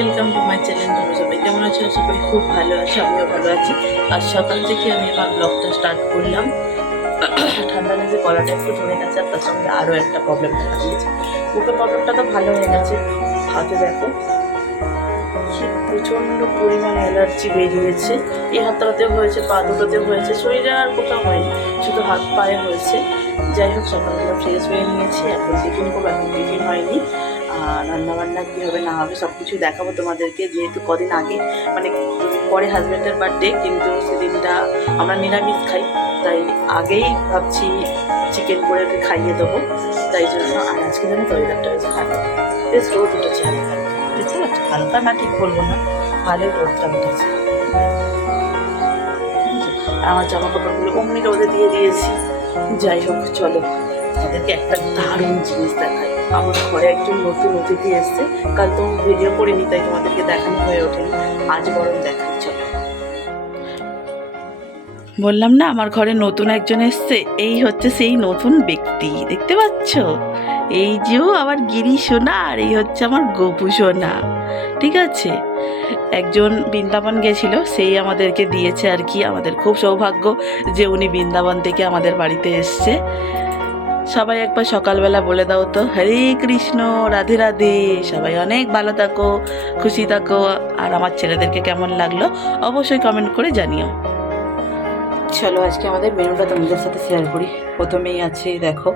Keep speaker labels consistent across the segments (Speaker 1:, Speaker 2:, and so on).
Speaker 1: Welcome to my channel তোমরা সবাই কেমন আছো? করি খুব ভালো আছো, আমিও ভালো আছি। আজ সকাল থেকে আমি আমার ব্লগটা স্টার্ট করলাম। ঠান্ডা লেগে গলাটা একটু ধরে গেছে, আর তার সঙ্গে আরও একটা প্রবলেম দেখা দিয়েছে। বুকের প্রবলেমটা তো ভালো হয়ে গেছে। হাতে দেখো প্রচণ্ড পরিমাণে অ্যালার্জি বেরিয়েছে। এই হাতটাতেও হয়েছে, পা দুটোতেও হয়েছে, শরীরে আর কোথাও হয়নি। শুধু হাত পায়ে হয়েছে। যাই হোক, সকালবেলা ফ্রেশ হয়ে নিয়েছি, এখন টিফিন করব, এখন টিফিন হয়নি। আর রান্নাবান্না কী হবে না হবে সব কিছু দেখাবো তোমাদেরকে, যেহেতু কদিন আগে মানে পরে হাজব্যান্ডের বার্থডে কিন্তু সেদিনটা আমরা নিরামিষ খাই। তাই আগেই ভাবছি চিকেন করে খাইয়ে দেবো। তাই জন্য আর আজকে যেন তরিদারটা বেশ ভালো। বেশ রোদ উঠেছে। হালকা পাচ্ছ হালকা না ঠিক বলব না, ভালোই রোদটা উঠেছে। আমার জামা কাপড়গুলো অমনি রোদে দিয়ে দিয়েছি। যাই হোক, চলো, তাদেরকে একটা দারুণ জিনিস দেখাই। আমার ঘরে একজন নতুন অতিথি এসছে। কাল তো ভিডিও করিনি, তাই তোমাদেরকে দেখানো হয়ে ওঠেনি। আজ বরং দেখাই, চলো। বললাম না, আমার ঘরে নতুন একজন এসছে। এই হচ্ছে সেই নতুন ব্যক্তি, দেখতে পাচ্ছ? এই যেও আমার গিরি সোনা, আর এই হচ্ছে আমার গপু সোনা। ঠিক আছে? একজন বৃন্দাবন গেছিল, সেই আমাদেরকে দিয়েছে আর কি। আমাদের খুব সৌভাগ্য যে উনি বৃন্দাবন থেকে আমাদের বাড়িতে এসছে। সবাই একবার সকালবেলা বলে দাও তো, হরে কৃষ্ণ, রাধে রাধে, সবাই অনেক ভালো থাকো, খুশি থাকো। আর আমার ছেলেদেরকে কেমন লাগল অবশ্যই কমেন্ট করে জানিও। চলো আজকে আমাদের মেনুটা তোমাদের সাথে শেয়ার করি। প্রথমেই আছে, দেখো,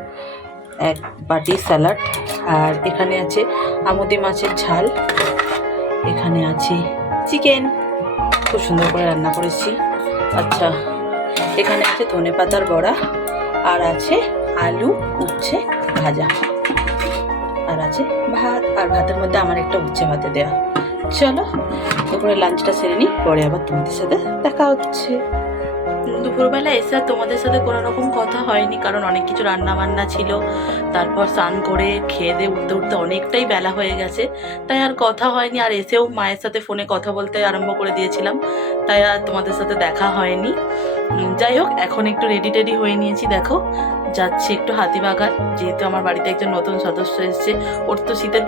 Speaker 1: এক বাটি স্যালাড আর এখানে আছে আমুদি মাছের ঝাল, এখানে আছে চিকেন খুব সুন্দর করে রান্না করেছি। আচ্ছা এখানে আছে ধনে পাতার বড়া, আর আছে আলু, উচ্ছে, ভাজা। আর আছে ভাত। আর ভাতের মধ্যে আমার একটা উচ্ছে ভাতে দেওয়া চলো দুপুরে লাঞ্চটা সেরে নিই, পরে আবার তোমাদের সাথে দেখা হচ্ছে। দুপুরবেলা এসে আর তোমাদের সাথে কোনো রকম কথা হয়নি, কারণ অনেক কিছু রান্না বান্না ছিল। তারপর স্নান করে খেয়ে দিয়ে উঠতে উঠতে অনেকটাই বেলা হয়ে গেছে। তাই আর কথা হয়নি, আর এসেও মায়ের সাথে ফোনে কথা বলতে আরম্ভ করে দিয়েছিলাম। তাই আর তোমাদের সাথে দেখা হয়নি। যাই হোক, এখন একটু রেডি টেডি হয়ে নিয়েছি, দেখো। যাচ্ছি একটু হাতিবাগান, যেহেতু আমার বাড়িতে একজন নতুন সদস্য এসেছে, ওর তো শীতের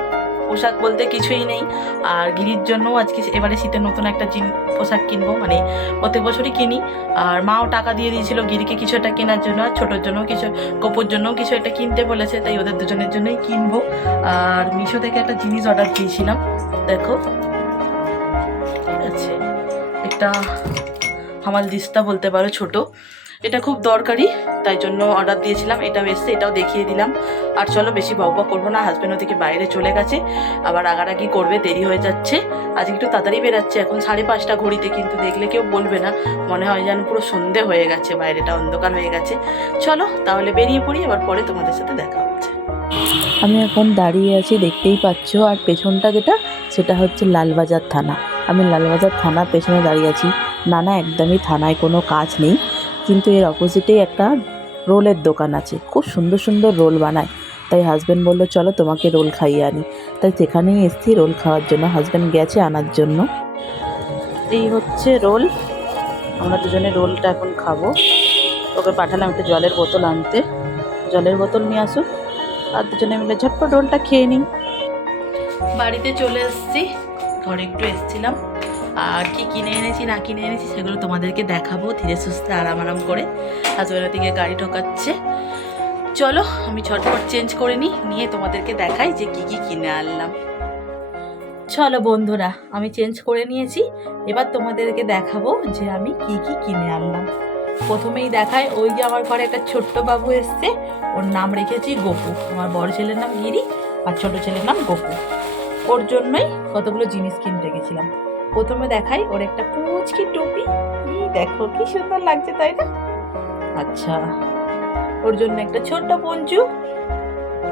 Speaker 1: পোশাক বলতে কিছুই নেই। আর গিরির জন্যও আজকে এবারে শীতের নতুন একটা জিন পোশাক কিনবো মানে প্রত্যেক বছরই কিনি। আর মাও টাকা দিয়ে দিয়েছিল গিরিকে কিছু একটা কেনার জন্য, আর ছোটোর জন্য কিছু কপুর জন্য কিছু একটা কিনতে বলেছে, তাই ওদের দুজনের জন্যই কিনবো। আর মিশো থেকে একটা জিনিস অর্ডার দিয়েছিলাম, দেখো। আছে। এটা হামাল দিস্তা বলতে পারো, ছোট। এটা খুব দরকারি, তাই জন্য অর্ডার দিয়েছিলাম, এটাও এসছে, এটাও দেখিয়ে দিলাম। আর চলো বেশি বকবক করব না হাজব্যান্ড ওদিকে বাইরে চলে গেছে, আবার রাগারাগি করবে, দেরি হয়ে যাচ্ছে। আজকে একটু তাড়াতাড়ি বেরাচ্ছে, এখন সাড়ে পাঁচটা ঘড়িতে কিন্তু দেখলে কেউ বলবে না, মনে হয় যেন পুরো সন্ধে হয়ে গেছে, বাইরেটা অন্ধকার হয়ে গেছে। চলো তাহলে বেরিয়ে পড়ি, আবার পরে তোমাদের সাথে দেখা হচ্ছে।
Speaker 2: আমি এখন দাঁড়িয়ে আছি, দেখতেই পাচ্ছ, আর পেছনটা যেটা, সেটা হচ্ছে লালবাজার থানা। আমি লালবাজার থানার পেছনে দাঁড়িয়ে আছি। না না, একদমই থানায় কোনো কাজ নেই। কিন্তু এর অপোজিটেই একটা রোলের দোকান আছে। খুব সুন্দর সুন্দর রোল বানায়। তাই হাজব্যান্ড বলল, চলো তোমাকে রোল খাইয়ে আনি। তাই সেখানেই এসেছি রোল খাওয়ার জন্য। হাজব্যান্ড গেছে আনার জন্য।
Speaker 1: এই হচ্ছে রোল। আমরা দুজনে রোলটা এখন খাব। ওকে পাঠালাম একটা জলের বোতল আনতে। জলের বোতল নিয়ে আসুক আর দুজনে মিলে ঝটপট রোলটা খেয়ে নিই। বাড়িতে চলে এসেছি। ঘরে একটু এসেছিলাম। আর কি কিনে এনেছি, না কিনে এনেছি, সেগুলো তোমাদেরকে দেখাবো ধীরে সুস্থে আরাম আরাম করে হাজবেন্ডের দিকে গাড়ি ঠকাচ্ছে। চলো, আমি ঝটপট চেঞ্জ করে নিই, নিয়ে তোমাদেরকে দেখাই যে কি কি কিনে আনলাম। চলো বন্ধুরা, আমি চেঞ্জ করে নিয়েছি। এবার তোমাদেরকে দেখাবো যে আমি কি কি কিনে আনলাম। প্রথমেই দেখায় ওই যে আমার ঘরে একটা ছোট্ট বাবু এসছে, ওর নাম রেখেছি গপু। আমার বড় ছেলের নাম গিরি, আর ছোট ছেলের নাম গপু। ওর জন্যই কতগুলো জিনিস কিনতে গেছিলাম। প্রথমে দেখাই ওর একটা কুচকি টুপি। দেখো, কি সুন্দর লাগছে, তাই না? আচ্ছা ওর জন্য একটা ছোট্ট পঞ্চু।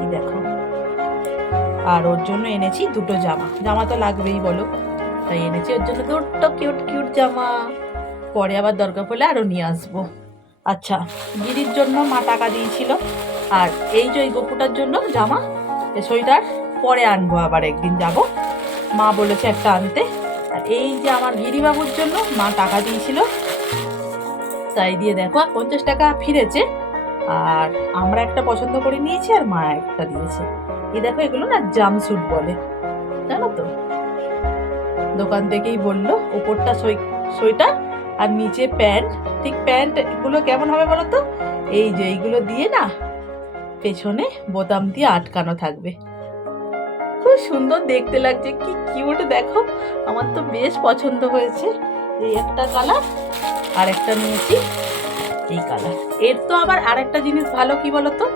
Speaker 1: এই দেখো। আর ওর জন্য এনেছি দুটো জামা। জামা তো লাগবেই, বলো। তাই এনেছি। ওর জন্য দুটো কিউট কিউট জামা। পরে আবার দরকার পড়লে আরও নিয়ে আসব। আচ্ছা গিরির জন্য মা টাকা দিয়েছিল। আর এই যে গপুটার জন্য জামা সোয়েটার, পরে আনব আবার একদিন যাব। মা বলেছে একটা আনতে। আর এই যে আমার গিরিবাবুর জন্য মা টাকা দিয়েছিল, তাই দিয়ে দেখো পঞ্চাশ টাকা ফিরেছে। আর আমরা একটা পছন্দ করে নিয়েছি আর মা একটা দিয়েছে। এই দেখো এগুলো না জামস্যুট বলে, জানো তো? দোকান থেকেই বলল, ওপরটা সোয়েটার আর নিচে প্যান্ট। ঠিক প্যান্ট এগুলো কেমন হবে বলো তো? এই যে এইগুলো দিয়ে না পেছনে বোতাম দিয়ে আটকানো থাকবে। খুব সুন্দর দেখতে লাগছে, কি কিউট দেখো। আমার তো বেশ পছন্দ হয়েছে। এই একটা কালার আর একটা নিয়েছি, এই কালারের তো আবার আরেকটা জিনিস ভালো, কি বলো তো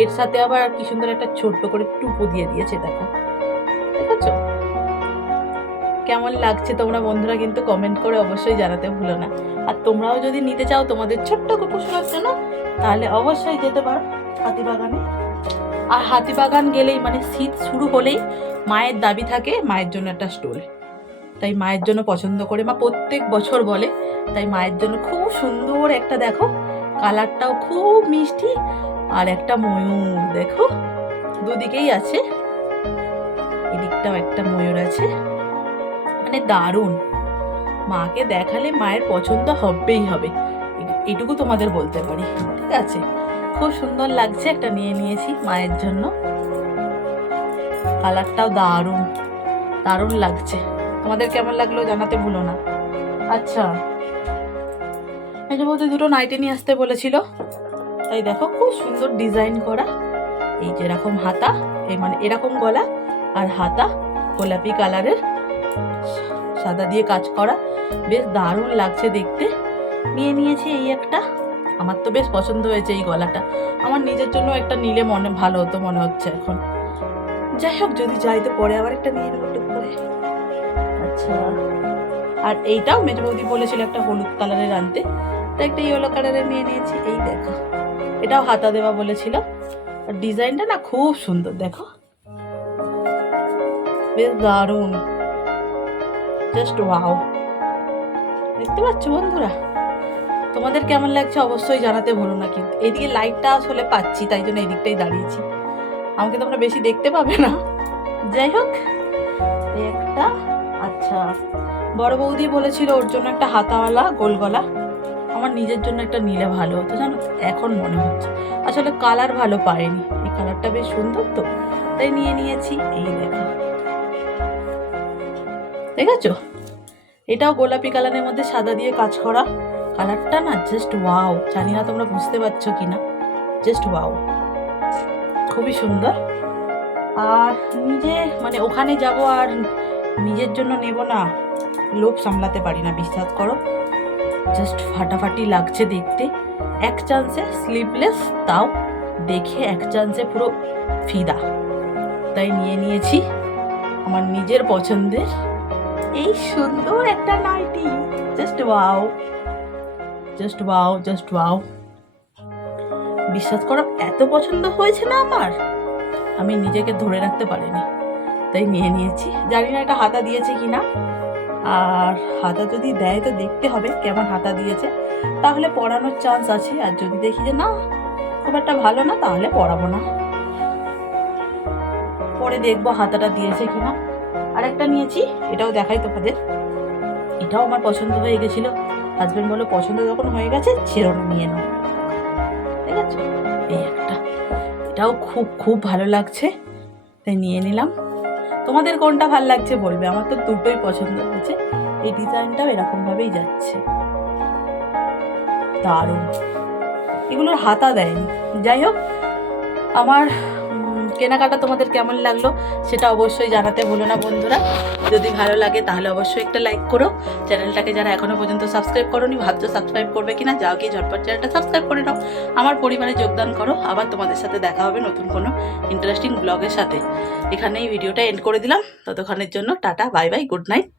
Speaker 1: এর সাথে আবার কি সুন্দর একটা ছোট্ট করে টুপো দিয়ে দিয়েছে, দেখো। দেখেছ? কেমন লাগছে তোমরা বন্ধুরা কিন্তু কমেন্ট করে অবশ্যই জানাতে ভুলো না। আর তোমরাও যদি নিতে চাও তোমাদের ছোট্ট কুকুর শোনার জন্য, তাহলে অবশ্যই যেতে পারো হাতিবাগানে। আর হাতিবাগান গেলেই মানে শীত শুরু হলেই মায়ের দাবি থাকে, মায়ের জন্য একটা স্টোল। তাই মায়ের জন্য পছন্দ করে মা প্রত্যেক বছর বলে, তাই মায়ের জন্য খুব সুন্দর একটা দেখো, কালারটাও খুব মিষ্টি আর একটা ময়ূর দেখো, দুদিকেই আছে। এদিকটাও একটা ময়ূর আছে। মানে দারুণ। মাকে দেখালে মায়ের পছন্দ হবেই হবে। এটুকু তোমাদের বলতে পারি। ঠিক আছে? খুব সুন্দর লাগছে একটা নিয়ে নিয়েছি মায়ের জন্য। কালারটাও দারুণ দারুণ লাগছে। তোমাদের কেমন লাগল জানাতে ভুলো না। আচ্ছা মেজো বৌদি দুটো নাইটে নিয়ে আসতে বলেছিল। তাই দেখো খুব সুন্দর ডিজাইন করা। এই যে এরকম হাতা, এই মানে এরকম গলা আর হাতা, গোলাপি কালারের সাদা দিয়ে কাজ করা। বেশ দারুণ লাগছে দেখতে। নিয়ে নিয়েছি এই একটা। আমার তো বেশ পছন্দ হয়েছে এই গলাটা। আমার নিজের জন্য একটা নিলে মনে ভালো হতো মনে হচ্ছে এখন। যাই হোক, যদি যাই তো পরে আবার একটা নিয়ে নেব করে আচ্ছা। আর এইটাও মেজ বৌদি বলেছিল একটা হলুদ কালারের আনতে। তো একটা ইয়েলো কালারের নিয়ে নিয়েছি। এই দেখো। এটাও হাতা দেওয়া বলেছিল। আর ডিজাইনটা না খুব সুন্দর, দেখো। বেশ দারুণ। Just wow. দেখতে পাচ্ছ বন্ধুরা? তোমাদের কেমন লাগছে অবশ্যই জানাতে ভুলো না, কিন্তু এদিকে লাইটটা আসলে পাচ্ছি, তাই জন্য এদিকটাই দাঁড়িয়েছি। আমাকে তোমরা বেশি দেখতে পাবে না। যাই হোক একটা আচ্ছা বড় বৌদি বলেছিল ওর জন্য একটা হাতাওয়ালা গোল গলা আমার নিজের জন্য একটা নিলে ভালো হতো, জানো? এখন মনে হচ্ছে। আসলে কালার ভালো পাইনি, এই কালারটা বেশ সুন্দর তো, তাই নিয়ে নিয়েছি, এই দেখো। দেখেছ? এটাও গোলাপি কালারের মধ্যে সাদা দিয়ে কাজ করা। কালারটা না জাস্ট ওয়াও জানি না তোমরা বুঝতে পারছ কি না জাস্ট ওয়াও খুবই সুন্দর। আর নিজে মানে ওখানে যাব আর নিজের জন্য নেব না, লোভ সামলাতে পারি না, বিশ্বাস করো। জাস্ট ফাটাফাটি লাগছে দেখতে। এক চান্সে স্লিপলেস তাও দেখে এক চান্সে পুরো ফিদা। তাই নিয়ে নিয়েছি আমার নিজের পছন্দের। এই সুন্দর একটা nightie just wow just wow just wow বিশ্বাস করা এত পছন্দ হয়েছে না আমার? আমি নিজেকে ধরে রাখতে পারিনি। তাই নিয়ে নিয়েছি। জানি না এটা হাতা দিয়েছে কি না আর হাতা যদি দেয় তো দেখতে হবে কেমন হাতা দিয়েছে। তাহলে পড়ানোর চান্স আছে। আর যদি দেখি যে না, খুব একটা ভালো না, তাহলে পড়াবো না। পরে দেখব হাতাটা দিয়েছে কিনা। আর একটা নিয়েছি, এটাও দেখাই তোমাদের। এটাও আমার পছন্দ হয়ে গেছিল। হাজবেন্ড বলে পছন্দ যখন হয়ে গেছে না, নিয়ে নাও। ঠিক আছে? এই একটা। এটাও খুব খুব ভালো লাগছে। তাই নিয়ে নিলাম। তোমাদের কোনটা ভালো লাগছে বলবে? আমার তো দুটোই পছন্দ হয়েছে। এই ডিজাইনটাও এরকমভাবেই যাচ্ছে। দারুণ। এগুলোর হাতা দেয়নি। যাই হোক আমার কেনাকাটা তোমাদের কেমন লাগল সেটা অবশ্যই জানাতে ভুলো না বন্ধুরা। যদি ভালো লাগে তাহলে অবশ্যই একটা লাইক করো। চ্যানেলটাকে যারা এখনও পর্যন্ত সাবস্ক্রাইব করোনি, ভাবছ সাবস্ক্রাইব করবে কিনা, যাও গিয়ে ঝটপট চ্যানেলটা সাবস্ক্রাইব করে নাও। আমার পরিবারে যোগদান করো, আবার তোমাদের সাথে দেখা হবে নতুন কোনো ইন্টারেস্টিং ব্লগের সাথে। এখানেই ভিডিওটা এন্ড করে দিলাম। ততক্ষণের জন্য tata bye bye good night